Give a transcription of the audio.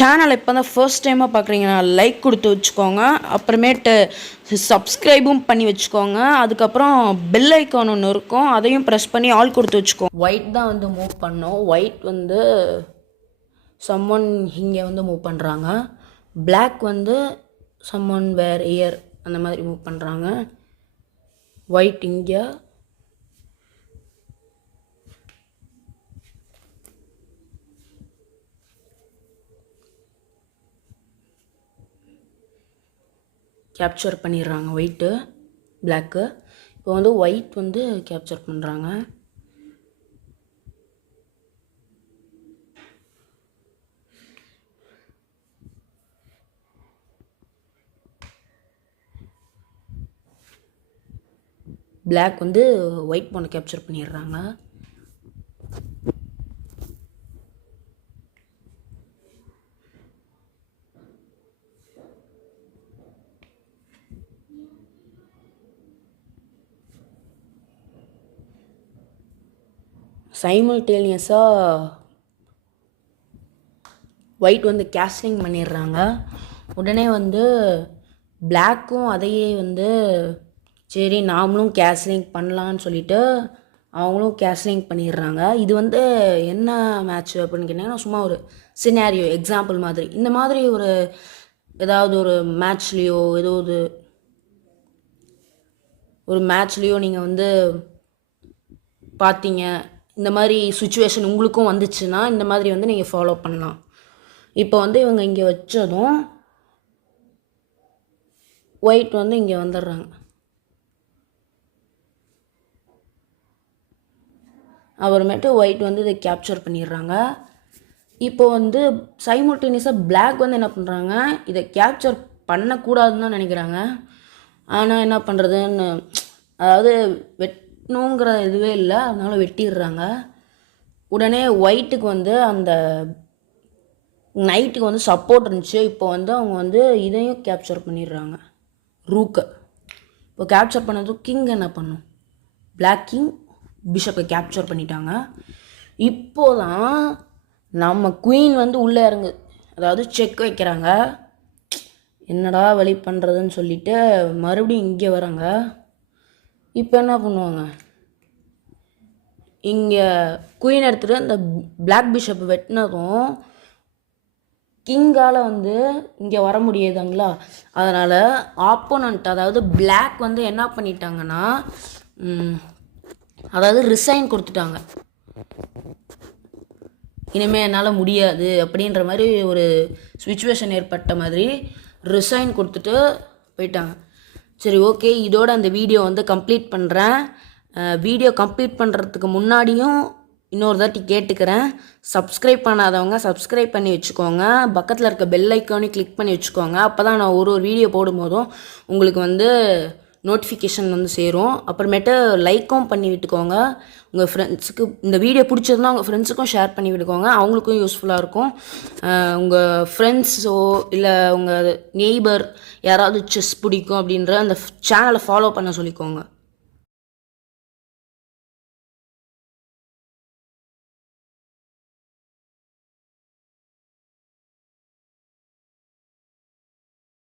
சேனலை இப்போ தான் ஃபர்ஸ்ட் டைமாக பார்க்குறீங்கன்னா லைக் கொடுத்து வச்சுக்கோங்க. அப்புறமேட்டு சப்ஸ்கிரைபும் பண்ணி வச்சுக்கோங்க. அதுக்கப்புறம் பெல் ஐக்கான் ஒன்று இருக்கும், அதையும் ப்ரெஸ் பண்ணி ஆல் கொடுத்து வச்சுக்கோங்க. ஒயிட் தான் வந்து மூவ் பண்ணோம். ஒயிட் வந்து சம்மன் இங்கே வந்து மூவ் பண்ணுறாங்க. பிளாக் வந்து சம்மன் வேர் இயர் அந்த மாதிரி மூவ் பண்ணுறாங்க. ஒயிட் இங்கே, கேப்சர் பண்ணிடுறாங்க ஒயிட்டு பிளாக்கு. இப்போ வந்து ஒயிட் வந்து கேப்சர் பண்ணுறாங்க. பிளாக் வந்து ஒயிட் பொண்ணை கேப்சர் பண்ணிடுறாங்க. சைமல்டேனியஸாக ஒயிட் வந்து கேஸ்லிங் பண்ணிடுறாங்க. உடனே வந்து பிளாக்கும் அதையே வந்து சரி நாமளும் கேஸ்லிங் பண்ணலான்னு சொல்லிட்டு அவங்களும் கேஸ்லிங் பண்ணிடுறாங்க. இது வந்து என்ன மேட்ச் அப்படின்னு கேட்டிங்கன்னா, சும்மா ஒரு சினாரியோ எக்ஸாம்பிள் மாதிரி. இந்த மாதிரி ஒரு ஏதாவது ஒரு மேட்ச்லேயோ ஒரு மேட்ச்லேயோ நீங்கள் வந்து பார்த்தீங்க, இந்த மாதிரி சுச்சுவேஷன் உங்களுக்கும் வந்துச்சுன்னா இந்த மாதிரி வந்து நீங்கள் ஃபாலோ பண்ணலாம். இப்போ வந்து இவங்க இங்கே வச்சதும் ஒயிட் வந்து இங்கே வந்துடுறாங்க. அப்புறமேட்டு ஒயிட் வந்து இதை கேப்சர் பண்ணிடுறாங்க. இப்போ வந்து சைமல்டேனியஸாக பிளாக் வந்து என்ன பண்ணுறாங்க, இதை கேப்சர் பண்ணக்கூடாதுன்னு தான் நினைக்கிறாங்க. ஆனால் என்ன பண்ணுறதுன்னு, அதாவது வெட்டணுங்கிற இதுவே இல்லை, அதனால வெட்டிடுறாங்க. உடனே ஒயிட்டுக்கு வந்து அந்த நைட்டுக்கு வந்து சப்போர்ட் இருந்துச்சு. இப்போ வந்து அவங்க வந்து இதையும் கேப்சர் பண்ணிடுறாங்க, ரூக்கை. இப்போ கேப்சர் பண்ணது கிங் என்ன பண்ணும், பிளாக் கிங் பிஷப்பை கேப்சர் பண்ணிட்டாங்க. இப்போதான் நம்ம குயின் வந்து உள்ளே இறங்கு, அதாவது செக் வைக்கிறாங்க. என்னடா வழி பண்ணுறதுன்னு சொல்லிட்டு மறுபடியும் இங்கே வராங்க. இப்போ என்ன பண்ணுவாங்க, இங்கே குயின் எடுத்துகிட்டு இந்த பிளாக் பிஷப் வெட்டினதும் கிங்கால் வந்து இங்கே வர முடியாதுங்களா. அதனால் ஆப்போனண்ட், அதாவது பிளாக் வந்து என்ன பண்ணிட்டாங்கன்னா, அதாவது ரிசைன் கொடுத்துட்டாங்க. இனிமேல் என்னால் முடியாது அப்படின்ற மாதிரி ஒரு சுச்சுவேஷன் ஏற்பட்ட மாதிரி ரிசைன் கொடுத்துட்டு போயிட்டாங்க. சரி, ஓகே, இதோட அந்த வீடியோ வந்து கம்ப்ளீட் பண்ணுறேன். வீடியோ கம்ப்ளீட் பண்ணுறதுக்கு முன்னாடியும் இன்னொரு தாட்டி கேட்டுக்கிறேன், சப்ஸ்கிரைப் பண்ணாதவங்க சப்ஸ்கிரைப் பண்ணி வச்சுக்கோங்க. பக்கத்தில் இருக்க பெல் ஐக்கானையும் கிளிக் பண்ணி வச்சுக்கோங்க. அப்போ தான் நான் ஒரு வீடியோ போடும்போதும் உங்களுக்கு வந்து நோட்டிஃபிகேஷன் வந்து சேரும். அப்புறமேட்டு லைக்கும் பண்ணி விட்டுக்கோங்க. உங்கள் ஃப்ரெண்ட்ஸுக்கு இந்த வீடியோ பிடிச்சதுன்னா உங்கள் ஃப்ரெண்ட்ஸுக்கும் ஷேர் பண்ணி விட்டுக்கோங்க, அவங்களுக்கும் யூஸ்ஃபுல்லாக இருக்கும். உங்கள் ஃப்ரெண்ட்ஸோ இல்லை உங்கள் நெய்பர் யாராவது செஸ் பிடிக்கும் அப்படின்ற அந்த சேனலை ஃபாலோ பண்ண சொல்லிக்கோங்க.